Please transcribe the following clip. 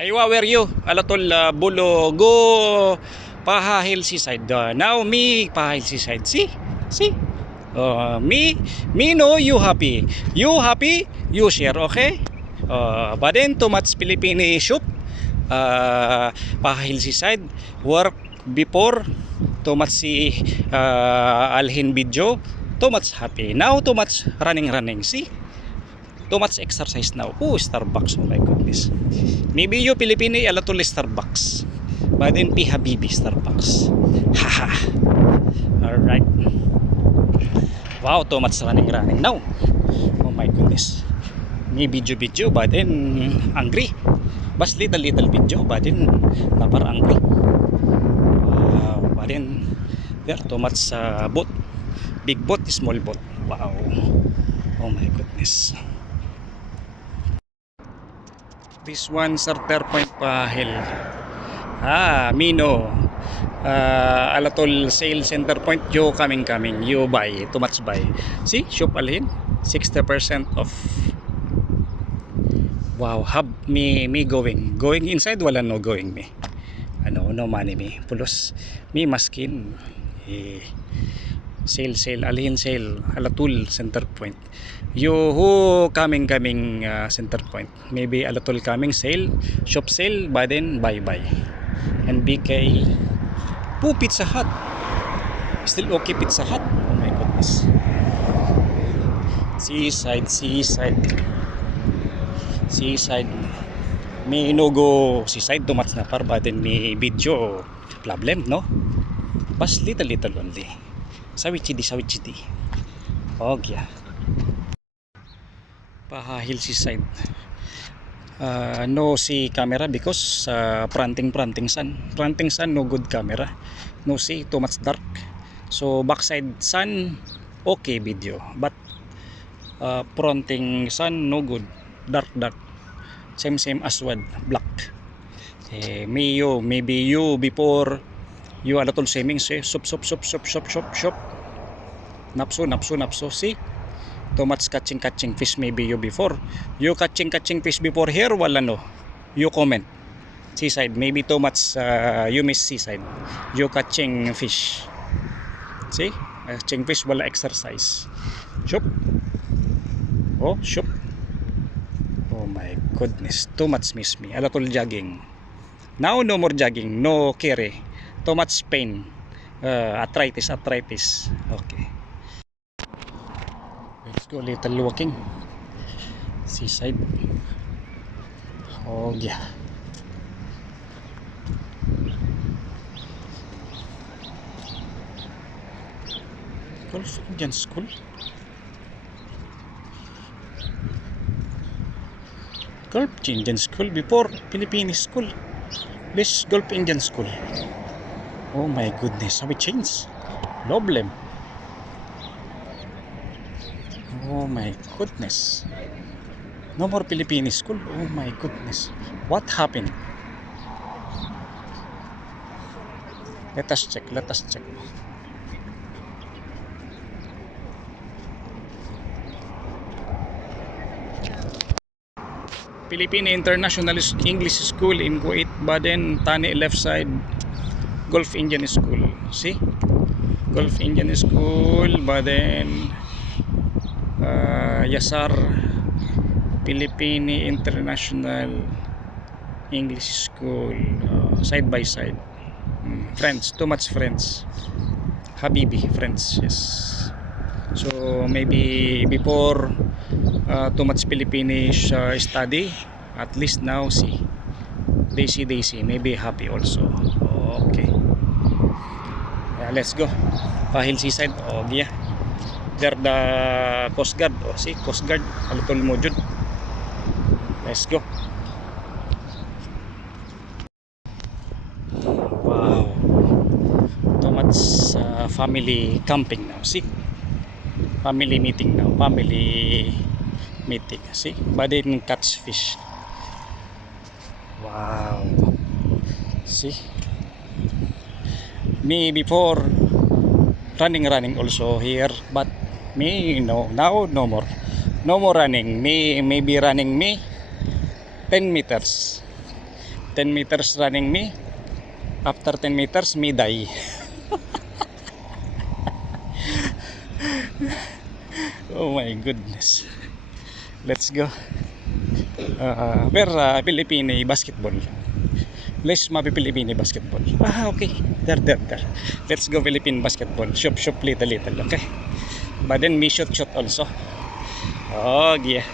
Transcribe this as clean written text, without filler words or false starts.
Aywa, where you? Alatol Bulo go Pahahil seaside. Now me Pahahil seaside. See? Me know you happy. You happy, you share, okay? But then too much Philippine shop. Pahahil seaside work before too much si alhin video. Too much happy. Now too much running. See? Too much exercise now. Oh, Starbucks. Oh my goodness. Maybe you Filipino alatol Starbucks. But then Pi Habibi Starbucks. Haha. Alright. Wow, too much running now. Oh my goodness. May video, but then angry. But little video, but then napar angry. But then there too much boat. Big boat, small boat. Wow. Oh my goodness. This one Sarter Point Pahil. Mino. Alatol Sale Center Point. You coming. You buy. Too much buy. See? Shop alhin. 60% off. Wow. Hub me going. Going inside wala no going me. No money me. Pulos. Me maskin. Sale alhin sale Alatul Center Point. You who coming Center Point, maybe Alatul coming sale, shop sale, but then buy and BK Pizza Hut, still okay Pizza Hut. Oh my goodness. Seaside may no go seaside too much na par, but then may video problem, no? Pas little only. Sawichidi. Yeah. Pahahil seaside. No see camera because fronting sun no good camera. No see too much dark. So backside sun okay video, but fronting sun no good. Dark. Same as well black. Maybe you before you alatol swimming say shop. Napso. See? Too much catching fish maybe you before. You catching fish before here, wala no. You comment. Seaside, maybe too much you miss seaside. You catching fish. See? Catching fish wala exercise. Shop. Oh my goodness. Too much miss me. Alatol jogging. Now no more jogging. No carry. Too much pain. Arthritis. Okay. Let's go little walking. Seaside. Oh yeah. Gulf Indian School. Gulf Indian School before Philippine School. This Gulf Indian School. Oh my goodness, how it changed? Problem. Oh my goodness. No more Philippine school. Oh my goodness. What happened? Let us check. Philippine International English School in Kuwait, Baden, Tani left side. Gulf Indian School. See? Gulf Indian School, Baden, Yasar, Philippine International English School, side by side. Friends, too much friends. Habibi, friends, yes. So maybe before too much Philippine study, at least now see. Daisy, maybe happy also. Okay. Let's go. Pahil seaside. Oh yeah. There the Coast Guard. Oh, see Coast Guard. Alatol mo jud. Let's go. Wow. Too much family camping now. See. Family meeting now. Family meeting. See. Badin catch fish. Wow. See. Me before running also here, but me now no more running. Maybe running 10 meters 10 meters running me. After 10 meters, me die. Oh my goodness. Let's go. Pilipini basketball. Let's Pilipini basketball. Okay. There. Let's go Philippine basketball. Shoot little. Okay. But then me shoot also. Oh yeah.